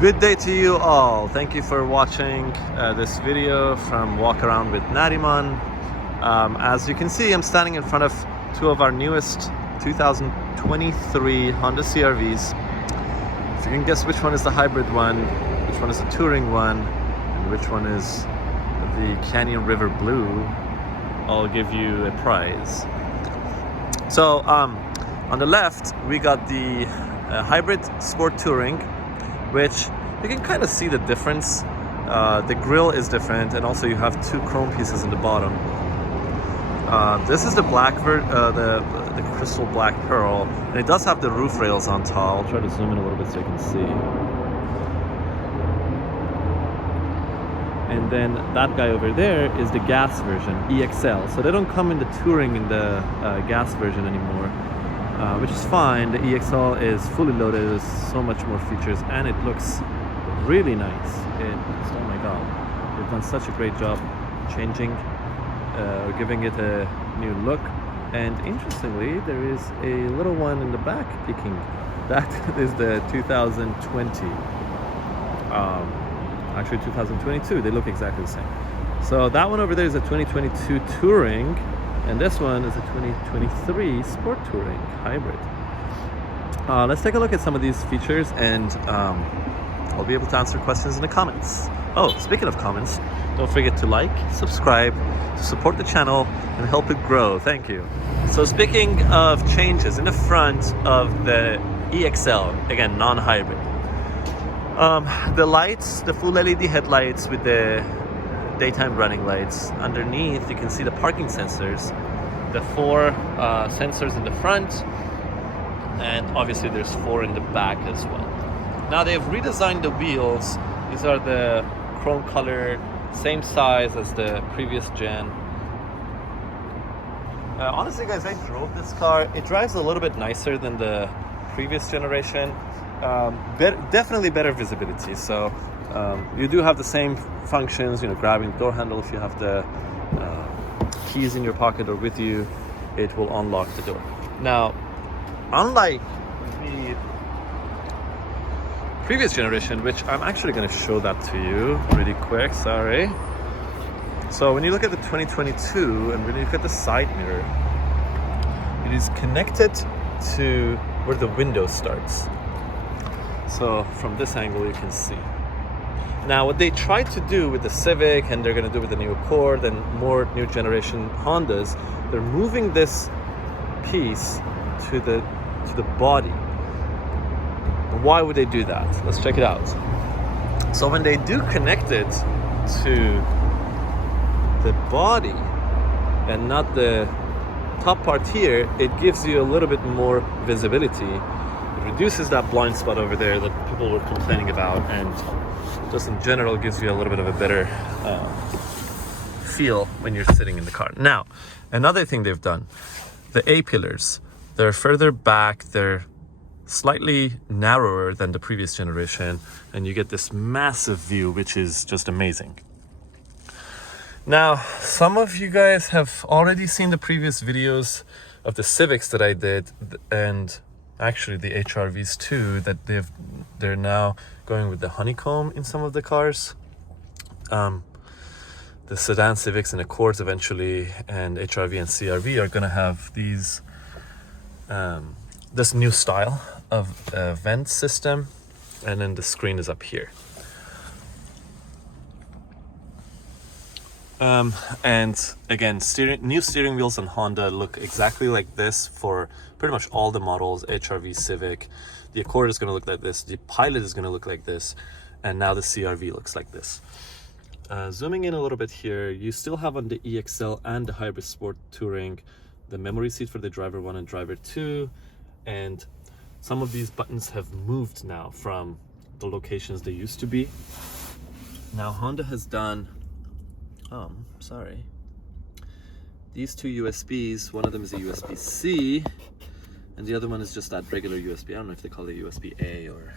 Good day to you all. Thank you for watching this video from Walkaround with Nariman. As you can see, I'm standing in front of two of our newest 2023 Honda CR-Vs. If you can guess which one is the hybrid one, which one is the touring one, and which one is the Canyon River Blue, I'll give you a prize. So on the left, we got the hybrid sport touring, which you can kind of see the difference. The grille is different, and also you have two chrome pieces in the bottom. This is the black the crystal black pearl, and it does have the roof rails on top. I'll try to zoom in a little bit so you can see. And then that guy over there is the gas version, EXL. So they don't come in the touring in the gas version anymore, which is fine. The EXL is fully loaded with so much more features, and it looks really nice. Oh my god, they've done such a great job changing, giving it a new look. And interestingly, there is a little one in the back peeking. That is the 2020. Actually 2022, they look exactly the same. So that one over there is a 2022 touring, and this one is a 2023 sport touring hybrid. Let's take a look at some of these features, and I'll be able to answer questions in the comments. Oh, speaking of comments, don't forget to like, subscribe, to support the channel and help it grow. Thank you. So speaking of changes in the front of the EXL, again, non-hybrid. The lights, the full LED headlights with the daytime running lights. Underneath, you can see the parking sensors, the 4 sensors in the front, and obviously there's 4 in the back as well. Now they've redesigned the wheels. These are the chrome color, same size as the previous gen. Honestly guys, I drove this car. It drives a little bit nicer than the previous generation. Definitely better visibility. So you do have the same functions, grabbing the door handle. If you have the keys in your pocket or with you, it will unlock the door. Now, unlike the previous generation, which I'm actually going to show that to you really quick, sorry. So when you look at the 2022 and when you look at the side mirror, it is connected to where the window starts. So from this angle you can see. Now what they tried to do with the Civic, and they're going to do with the new Accord and more new generation Hondas, they're moving this piece to the body. Why would they do that? Let's check it out. So when they do connect it to the body and not the top part here, it gives you a little bit more visibility. It reduces that blind spot over there that people were complaining about, and just in general gives you a little bit of a better feel when you're sitting in the car. Now, another thing they've done, the A-pillars, they're further back, they're slightly narrower than the previous generation, and you get this massive view, which is just amazing. Now, some of you guys have already seen the previous videos of the Civics that I did, and actually the HR-Vs too, that they're now going with the honeycomb in some of the cars. The sedan Civics and Accords eventually, and HR-V and CR-V are going to have these this new style of vent system, and then the screen is up here. And again, new steering wheels on Honda look exactly like this for pretty much all the models. HR-V, Civic, the Accord is going to look like this, the Pilot is going to look like this, and now the CR-V looks like this. Zooming in a little bit here, you still have on the EXL and the Hybrid Sport Touring the memory seat for the driver 1 and driver 2, and some of these buttons have moved now from the locations they used to be. Now Honda has done these 2 USBs, one of them is a USB-C, and the other one is just that regular USB. I don't know if they call it USB-A or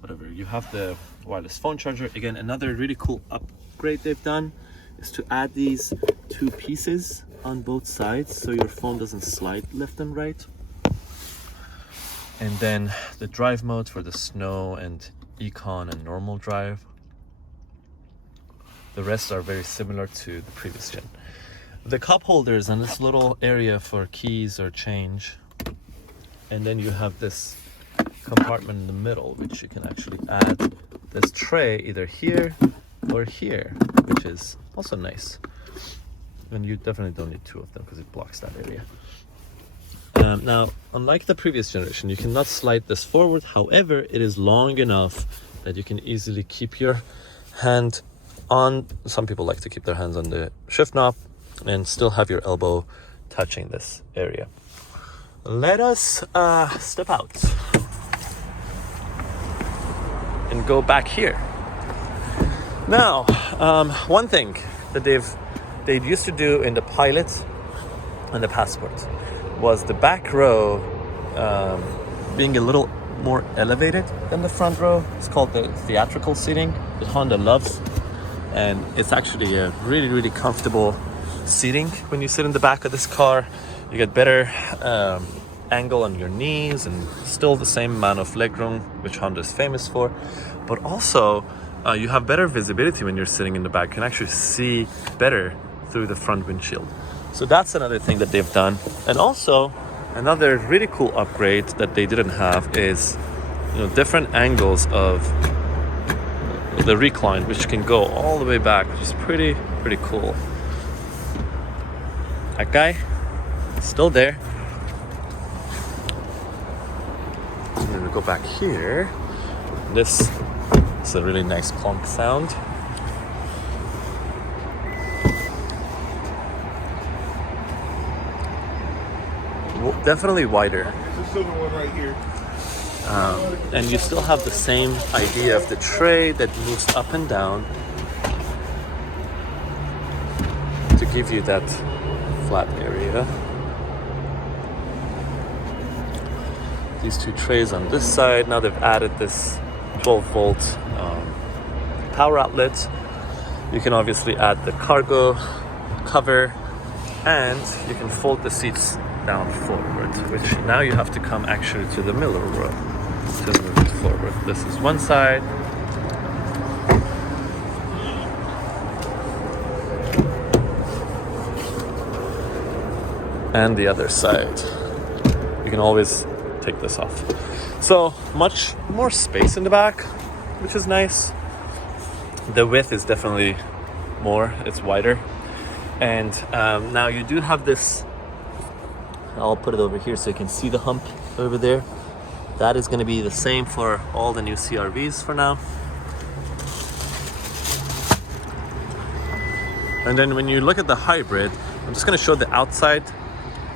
whatever. You have the wireless phone charger. Again, another really cool upgrade they've done is to add these 2 pieces on both sides so your phone doesn't slide left and right. And then the drive mode for the snow and Econ and normal drive. The rest are very similar to the previous gen. The cup holders and this little area for keys or change. And then you have this compartment in the middle, which you can actually add this tray either here or here, which is also nice. And you definitely don't need two of them because it blocks that area. Now, unlike the previous generation, you cannot slide this forward. However, it is long enough that you can easily keep your hand on. Some people like to keep their hands on the shift knob and still have your elbow touching this area. Let us step out and go back here. Now, one thing that they used to do in the Pilot and the Passport was the back row being a little more elevated than the front row. It's called the theatrical seating that Honda loves, and it's actually a really, really comfortable seating when you sit in the back of this car. You get better angle on your knees and still the same amount of legroom, which Honda is famous for, but also you have better visibility when you're sitting in the back. You can actually see better through the front windshield. So that's another thing that they've done. And also another really cool upgrade that they didn't have is, different angles of the recline, which can go all the way back, which is pretty cool. That guy still there. I'm gonna go back here. This is a really nice clunk sound. Definitely wider. There's a silver one right here. And you still have the same idea of the tray that moves up and down to give you that flat area. These two trays on this side. Now they've added this 12-volt power outlet. You can obviously add the cargo cover, and you can fold the seats down forward, which now you have to come actually to the middle row to move it forward. This is one side. And the other side. You can always take this off. So much more space in the back, which is nice. The width is definitely more, it's wider. And now you do have this, I'll put it over here so you can see the hump over there. That is going to be the same for all the new CR-Vs for now. And then when you look at the hybrid, I'm just going to show the outside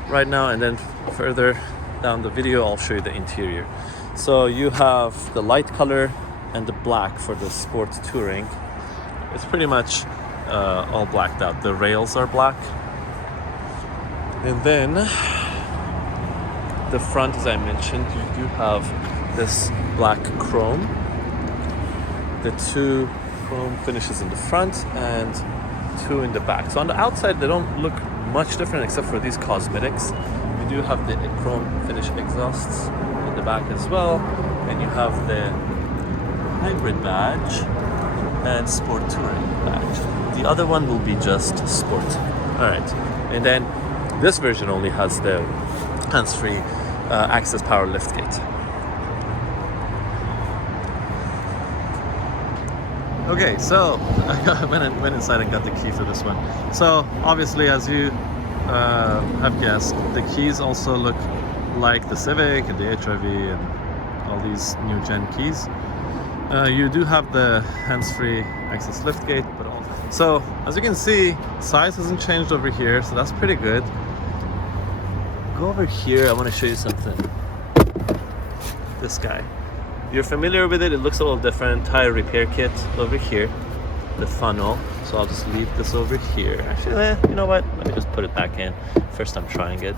right now, and then further down the video I'll show you the interior. So you have the light color and the black for the sport touring. It's pretty much all blacked out. The rails are black. And then the front, as I mentioned, you do have this black chrome. The two chrome finishes in the front and two in the back. So on the outside, they don't look much different except for these cosmetics. You do have the chrome finish exhausts in the back as well. And you have the hybrid badge and sport touring badge. The other one will be just sport. All right. And then this version only has the hands-free access power liftgate. Okay, so I went inside and got the key for this one. So obviously, as you have guessed, the keys also look like the Civic and the HRV and all these new gen keys. You do have the hands-free access liftgate, but also, so as you can see, size hasn't changed over here, so that's pretty good. Go over here, I want to show you something. This guy. You're familiar with it, it looks a little different. Tire repair kit over here. The funnel. So I'll just leave this over here. Actually, you know what? Let me just put it back in. First I'm trying it.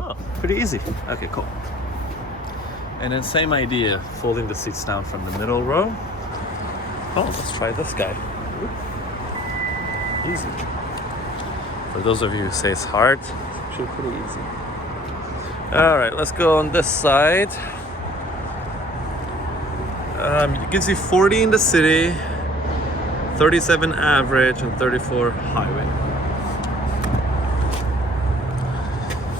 Oh, pretty easy. Okay, cool. And then same idea, folding the seats down from the middle row. Oh, let's try this guy. Easy. For those of you who say it's hard, it's actually pretty easy. All right, let's go on this side. It gives you 40 in the city, 37 average, and 34 highway.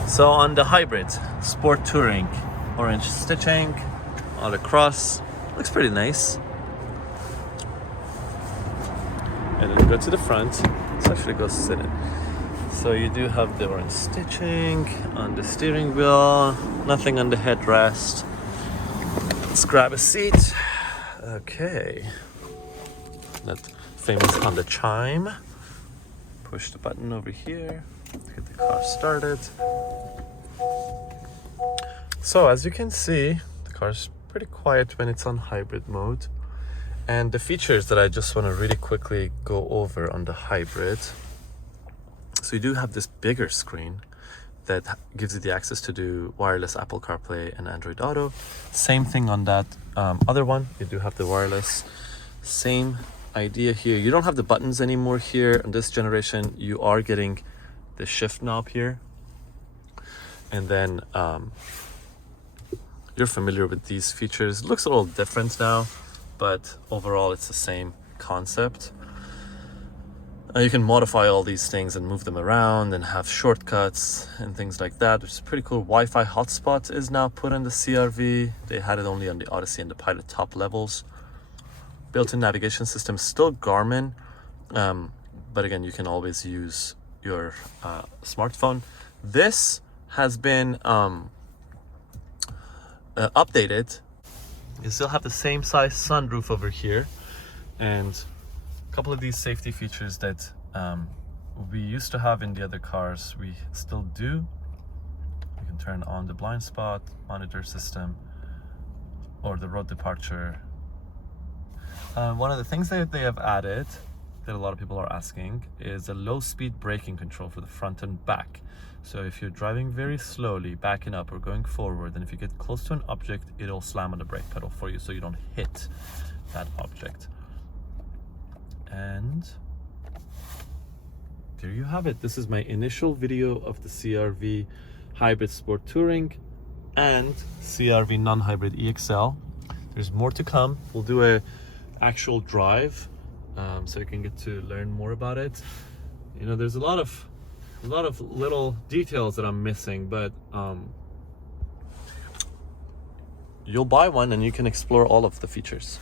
So on the hybrid, sport touring, orange stitching all across, looks pretty nice. And then go to the front. Let's actually go sit in. So you do have the orange stitching on the steering wheel, nothing on the headrest. Let's grab a seat. Okay. That famous on the chime. Push the button over here, get the car started. So as you can see, the car's pretty quiet when it's on hybrid mode. And the features that I just want to really quickly go over on the hybrid. So you do have this bigger screen that gives you the access to do wireless Apple CarPlay and Android Auto. Same thing on that other one. You do have the wireless. Same idea here. You don't have the buttons anymore here. On this generation, you are getting the shift knob here. And then you're familiar with these features. It looks a little different now, but overall it's the same concept. You can modify all these things and move them around and have shortcuts and things like that, which is pretty cool. Wi-Fi hotspot is now put on the CR-V. They had it only on the Odyssey and the Pilot top levels. Built-in navigation system, still Garmin, but again, you can always use your smartphone. This has been updated. You still have the same size sunroof over here, and a couple of these safety features that we used to have in the other cars, we still do. You can turn on the blind spot monitor system or the road departure. One of the things that they have added that a lot of people are asking is a low speed braking control for the front and back. So if you're driving very slowly, backing up or going forward, and if you get close to an object, it'll slam on the brake pedal for you so you don't hit that object. And there you have it. This is my initial video of the CR-V Hybrid Sport Touring and CR-V Non-Hybrid EXL. There's more to come. We'll do a actual drive so you can get to learn more about it. You know, there's a lot of little details that I'm missing, but you'll buy one and you can explore all of the features.